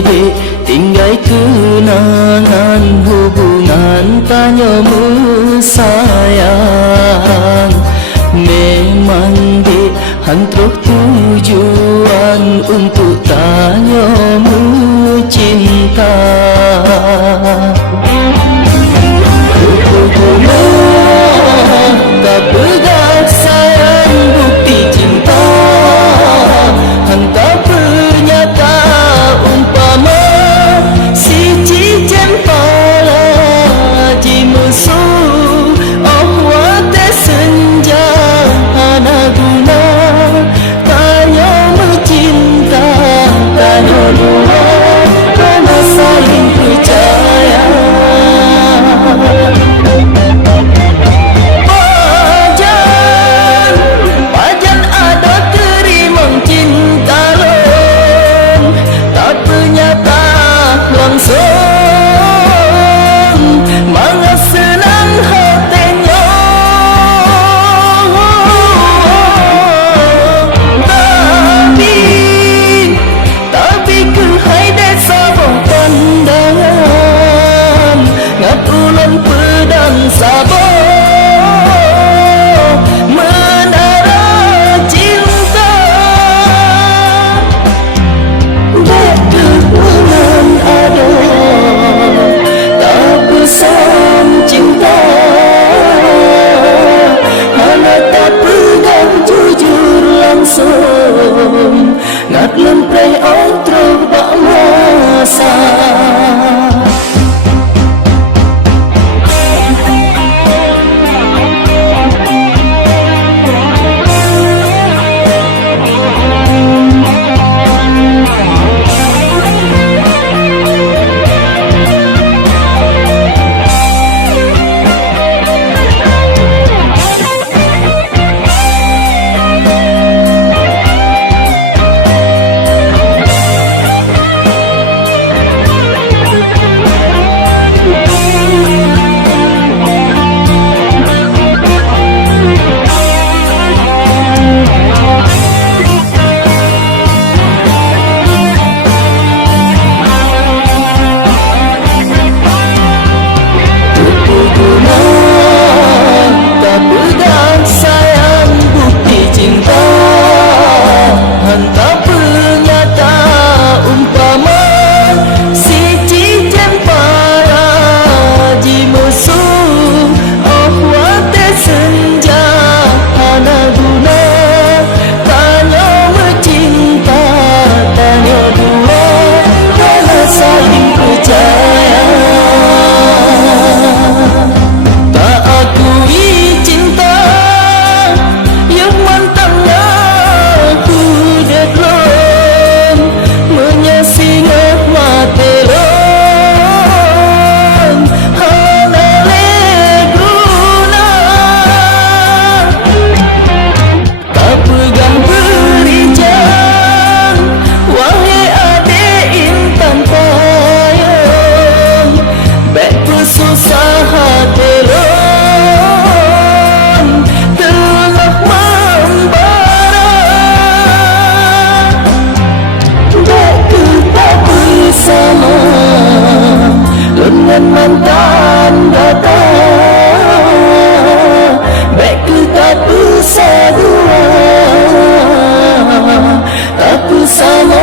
dek tinggal kenangan hubungan tanyamu sayang. Memang dek hantruk tujuan untuk tanyamu cinta. Guna tak pegang sayang bukti cinta. Hantar pernyata umpama si cincin pala ji musuh. Oh wate senja hana guna tanya mencinta. Tanya dua karena saling percaya. Pajan ada terimang cinta long, tak ternyata langsung manga senang hatinya. Tapi ke hai desa bawah pandangan ngat ulan pedang sabar menara cinta. Deketan ada tak pesan cinta. Hana tak pegang jujur langsung ngat lempreh outro bak masa. Hantar pernyata umpama si cincin para ji musuh. Oh wate senja hana guna tanya mencinta. Tanya dua karena saling percaya. Tak akui cinta yang mantannya aku deadlock menyesingah matelon. Hana leguna tak pegang berijang. Wahai adik intan payung bek pesusah hatelon telah membara. Kita bersama dengan mantan datang. Baik kita bersama tak bersama